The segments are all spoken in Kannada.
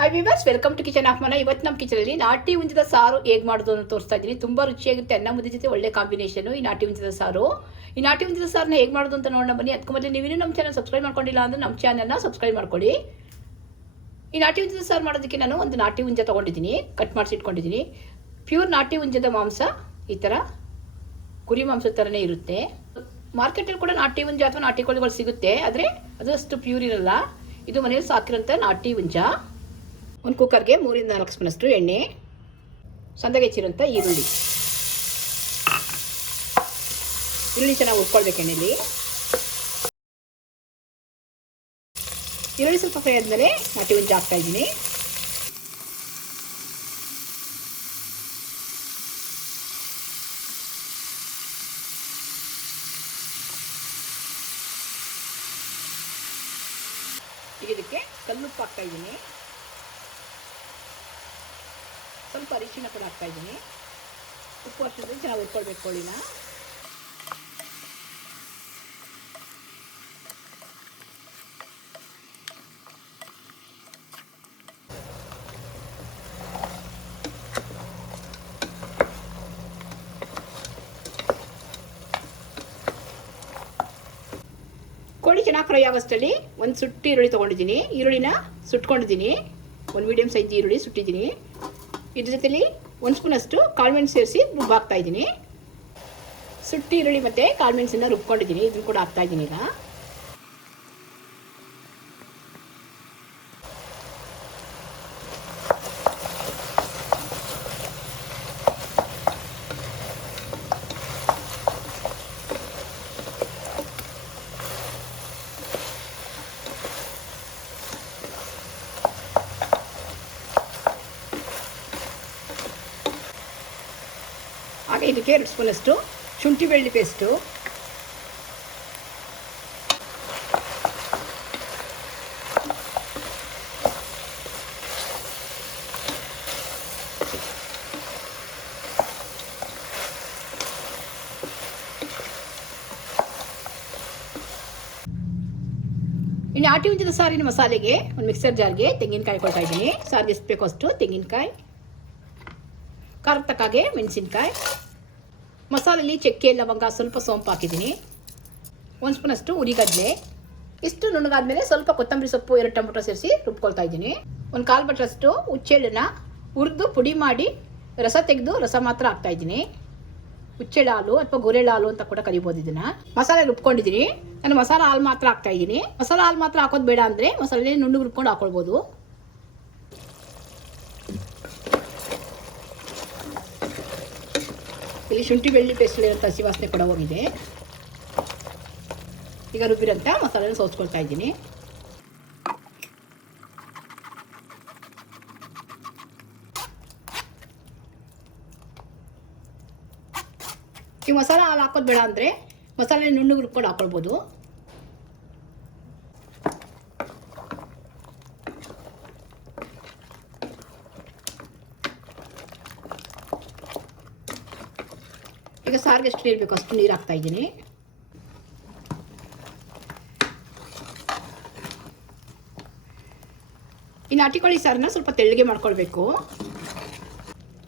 Hi viewers welcome to kitchen of Mana ಇವತ್ತು ನಮ್ಮ ಕಿಚನಲ್ಲಿ ನಾಟಿ ಉಂಜದ ಸಾರು ಹೇಗೆ ಮಾಡೋದು ಅಂತ ತೋರಿಸ್ತಾ ಇದ್ದೀನಿ. ತುಂಬ ರುಚಿಯಾಗುತ್ತೆ ಅನ್ನ ಮುದ್ದೆ ಜೊತೆ ಒಳ್ಳೆ ಕಾಂಬಿನೇಷನು ಈ ನಾಟಿ ಉಂಜದ ಸಾರು. ಈ ನಾಟಿ ಉಂಜದ ಸಾರನ್ನ ಹೇಗೆ ಮಾಡೋದು ಅಂತ ನೋಡೋಣ ಬನ್ನಿ. ಅದಕ್ಕೆ ಮೊದಲು ನೀವಿನ್ನೂ ನಮ್ಮ ಚಾನಲ್ ಸಬ್ಸ್ಕ್ರೈಬ್ ಮಾಡ್ಕೊಂಡಿಲ್ಲ ಅಂದರೆ ನಮ್ಮ ಚಾನಲ್ನ ಸಬ್ಸ್ಕ್ರೈಬ್ ಮಾಡ್ಕೊಳ್ಳಿ. ಈ ನಾಟಿ ಉಂಜಿದ ಸಾರು ಮಾಡೋದಕ್ಕೆ ನಾನು ಒಂದು ನಾಟಿ ಉಂಜ ತೊಗೊಂಡಿದ್ದೀನಿ. ಕಟ್ ಮಾಡಿಸಿ ಇಟ್ಕೊಂಡಿದ್ದೀನಿ. ಪ್ಯೂರ್ ನಾಟಿ ಉಂಜದ ಮಾಂಸ, ಈ ಥರ ಕುರಿ ಮಾಂಸದ ಥರನೇ ಇರುತ್ತೆ. ಮಾರ್ಕೆಟಲ್ಲಿ ಕೂಡ ನಾಟಿ ಉಂಜ ಅಥವಾ ನಾಟಿ ಕೋಳಿಗಳು ಸಿಗುತ್ತೆ, ಆದರೆ ಅದು ಅಷ್ಟು ಪ್ಯೂರ್ ಇರಲ್ಲ. ಇದು ಮನೇಲಿ ಸಾಕಿರೋಂಥ ನಾಟಿ ಹುಂಜ ಒಂದು ಕುಕ್ಕರ್ಗೆ ಮೂರಿಂದ ನಾಲ್ಕು ಸ್ಪೂನಷ್ಟು ಎಣ್ಣೆ, ಸಂದಗೆ ಹೆಚ್ಚಿರುವಂಥ ಈರುಳ್ಳಿ. ಈರುಳ್ಳಿ ಚೆನ್ನಾಗಿ ಉಟ್ಕೊಳ್ಬೇಕು ಎಣ್ಣೆಲಿ. ಈರುಳ್ಳಿ ಸ್ವಲ್ಪ ಫ್ರೈ ಆದಮೇಲೆ ನಾಟಿ ಹುಂಜ ಹಾಕ್ತಾ ಇದ್ದೀನಿ ಇದಕ್ಕೆ ಕಲ್ಲುಪ್ಪು ಹಾಕ್ತಾ ಇದ್ದೀನಿ ಸ್ವಲ್ಪ ಅರಿಶಿನ ಕೂಡ ಹಾಕ್ತಾ ಇದ್ದೀನಿ. ಉಪ್ಪು ಅಷ್ಟೊಂದು ಚೆನ್ನಾಗಿ ಉಟ್ಕೊಳ್ಬೇಕು ಕೋಳಿನ. ಕೋಳಿ ಚೆನ್ನಾಗಿ ಫ್ರೈ ಆಗೋಷ್ಟಲ್ಲಿ ಒಂದು ಸುಟ್ಟು ಈರುಳ್ಳಿ ತೊಗೊಂಡಿದ್ದೀನಿ. ಈರುಳ್ಳಿನ ಸುಟ್ಕೊಂಡಿದ್ದೀನಿ. ಒಂದು ಮೀಡಿಯಮ್ ಸೈಜ್ ಈರುಳ್ಳಿ ಸುಟ್ಟಿದ್ದೀನಿ. ಇದ್ರ ಜೊತೆಲಿ ಒಂದು ಸ್ಪೂನಷ್ಟು ಕಾಳುಮೆಣಸು ಸೇರಿಸಿ ರುಬ್ಬಾಗ್ತಾ ಇದ್ದೀನಿ. ಸುಟ್ಟಿ ಈರುಳ್ಳಿ ಮತ್ತು ಕಾಳುಮೆಣಸನ್ನ ರುಬ್ಕೊಂಡಿದ್ದೀನಿ. ಇದನ್ನು ಕೂಡ ಹಾಕ್ತಾ ಇದ್ದೀನಿ ಈಗ. ಹಾಗೆ ಇದಕ್ಕೆ ಎರಡು ಸ್ಪೂನಷ್ಟು ಶುಂಠಿ ಬೆಳ್ಳಿ ಪೇಸ್ಟು. ಇನ್ನು ಆಟಿ ಉಂಚಿದ ಸಾರಿನ ಮಸಾಲೆಗೆ ಒಂದು ಮಿಕ್ಸರ್ ಜಾರ್ಗೆ ತೆಂಗಿನಕಾಯಿ ಕೊಡ್ತಾ ಇದ್ದೀನಿ. ಸಾರಿಗೆ ಎಷ್ಟು ಬೇಕೋ ಅಷ್ಟು ತೆಂಗಿನಕಾಯಿ, ಖಾರದ ತಕ್ಕಾಗೆ ಮೆಣಸಿನ್ಕಾಯಿ. ಮಸಾಲೆಯಲ್ಲಿ ಚಕ್ಕೆ, ಲವಂಗ ಸ್ವಲ್ಪ ಸೋಂಪು ಹಾಕಿದ್ದೀನಿ. ಒಂದು ಸ್ಪೂನಷ್ಟು ಉರಿಗಡ್ಲೆ. ಇಷ್ಟು ನುಣ್ಣಗಾದ್ಮೇಲೆ ಸ್ವಲ್ಪ ಕೊತ್ತಂಬರಿ ಸೊಪ್ಪು, ಎರಡು ಟೊಮೊಟೊ ಸೇರಿಸಿ ರುಬ್ಕೊಳ್ತಾ ಇದ್ದೀನಿ. ಒಂದು ಕಾಲು ಬಟ್ರಷ್ಟು ಹುಚ್ಚೆಳ್ಳನ್ನ ಹುರಿದು ಪುಡಿ ಮಾಡಿ ರಸ ತೆಗೆದು ರಸ ಮಾತ್ರ ಹಾಕ್ತಾ ಇದ್ದೀನಿ. ಹಾಲು ಅಥವಾ ಗೋರೆಳ್ಳ ಹಾಲು ಅಂತ ಕೂಡ ಕರಿಬೋದು ಇದನ್ನ. ಮಸಾಲೆ ರುಬ್ಕೊಂಡಿದ್ದೀನಿ. ನಾನು ಮಸಾಲೆ ಹಾಲು ಮಾತ್ರ ಹಾಕ್ತಾ ಇದ್ದೀನಿ. ಮಸಾಲ ಹಾಲು ಮಾತ್ರ ಹಾಕೋದು ಬೇಡ ಅಂದರೆ ಮಸಾಲೆ ನುಣ್ಣಗೆ ರುಬ್ಕೊಂಡು ಹಾಕೊಳ್ಬೋದು. ಇಲ್ಲಿ ಶುಂಠಿ ಬೆಳ್ಳಿ ಪೇಸ್ಟ್ ಹಸಿ ವಾಸನೆ ಕೂಡ ಹೋಗಿದೆ. ಈಗ ರುಬ್ಬಿರೋಂಥ ಮಸಾಲೆನ ಸೋಸ್ಕೊಳ್ತಾ ಇದ್ದೀನಿ. ಈ ಮಸಾಲ ಹಾಲು ಹಾಕೋದು ಬೇಡ ಅಂದರೆ ಮಸಾಲೆ ನುಣ್ಣಗೆ ರುಬ್ಕೊಂಡು ಹಾಕೊಳ್ಬೋದು. ಈಗ ಸಾರಿಗೆ ಎಷ್ಟು ನೀರು ಬೇಕು? ಅಷ್ಟು ನೀರು ಹಾಕ್ತಾ ಇದ್ದೀನಿ. ಈ ನಾಟಿ ಕೋಳಿ ಸಾರನ್ನ ಸ್ವಲ್ಪ ತೆಳ್ಳಗೆ ಮಾಡ್ಕೊಳ್ಬೇಕು.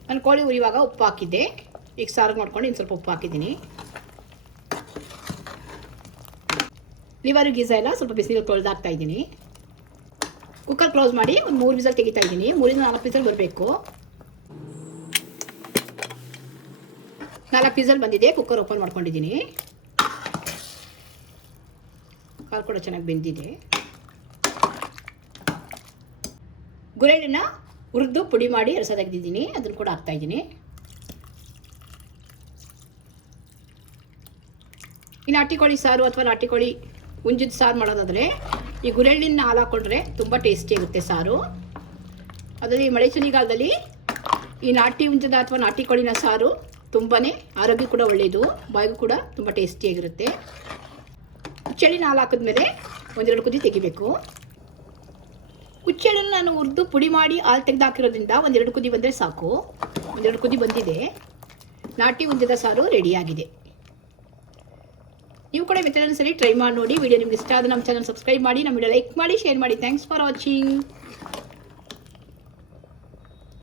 ನಾನು ಕೋಳಿ ಉರಿಯುವಾಗ ಉಪ್ಪು ಹಾಕಿದ್ದೆ. ಈಗ ಸಾರಿಗೆ ಮಾಡ್ಕೊಂಡು ಇನ್ನು ಸ್ವಲ್ಪ ಉಪ್ಪು ಹಾಕಿದ್ದೀನಿ. ಲಿವರು ಗೀಸ ಎಲ್ಲ ಸ್ವಲ್ಪ ಬಿಸಿನೀರು ತೊಳೆದು ಹಾಕ್ತಾ ಇದ್ದೀನಿ. ಕುಕ್ಕರ್ ಕ್ಲೋಸ್ ಮಾಡಿ ಒಂದು ಮೂರು ವಿಸಲ್ ತೆಗಿತಾ ಇದ್ದೀನಿ. ಮೂರಿಂದ ನಾಲ್ಕು ವಿಸಲ್ ಬರಬೇಕು. ನಾಲ್ಕು ಪೀಸಲ್ಲಿ ಬಂದಿದೆ ಕುಕ್ಕರ್ ಓಪನ್ ಮಾಡ್ಕೊಂಡಿದ್ದೀನಿ. ಕಾಲು ಕೂಡ ಚೆನ್ನಾಗಿ ಬೆಂದಿದೆ. ಗುರೆಳ್ಳಿನ ಹುರಿದು ಪುಡಿ ಮಾಡಿ ರಸ ತೆಗೆದಿದ್ದೀನಿ ಅದನ್ನು ಕೂಡ ಹಾಕ್ತಾ ಇದ್ದೀನಿ. ಈ ನಾಟಿ ಕೋಳಿ ಸಾರು ಅಥವಾ ನಾಟಿ ಕೋಳಿ ಹುಂಜಿದ ಸಾರು ಮಾಡೋದಾದರೆ, ಈ ಗುರೆಳ್ಳಿನ ಹಾಲು ಹಾಕ್ಕೊಂಡ್ರೆ ತುಂಬ ಟೇಸ್ಟಿ ಆಗುತ್ತೆ ಸಾರು. ಅದರಲ್ಲಿ ಮಳೆ ಚಳಿಗಾಲದಲ್ಲಿ ಈ ನಾಟಿ ಹುಂಜದ ಅಥವಾ ನಾಟಿ ಕೋಳಿನ ಸಾರು ತುಂಬಾ ಆರೋಗ್ಯ ಕೂಡ ಒಳ್ಳೆಯದು ಬಾಯಿಗೂ ಕೂಡ ತುಂಬ ಟೇಸ್ಟಿಯಾಗಿರುತ್ತೆ ಹುಚ್ಚೆಳ್ಳಿನ ಹಾಲು ಹಾಕಿದ್ಮೇಲೆ ಒಂದೆರಡು ಕುದಿ ತೆಗಿಬೇಕು. ಹುಚ್ಚೆಳ್ಳನ್ನು ನಾನು ಹುರಿದು ಪುಡಿ ಮಾಡಿ ಹಾಲು ತೆಗೆದು ಹಾಕಿರೋದ್ರಿಂದ ಒಂದೆರಡು ಕುದಿ ಬಂದರೆ ಸಾಕು. ಒಂದೆರಡು ಕುದಿ ಬಂದಿದೆ. ನಾಟಿ ಹುಂಜದ ಸಾರು ರೆಡಿಯಾಗಿದೆ ನೀವು ಕೂಡ ಮೆಥಡನ್ನು ಸರಿ ಟ್ರೈ ಮಾಡಿ ನೋಡಿ. ವಿಡಿಯೋ ನಿಮ್ಗೆ ಇಷ್ಟ ಆದರೆ ನಮ್ಮ ಚಾನಲ್ ಸಬ್ಸ್ಕ್ರೈಬ್ ಮಾಡಿ, ನಮ್ಮ ವಿಡಿಯೋ ಲೈಕ್ ಮಾಡಿ ಶೇರ್ ಮಾಡಿ. Thanks for watching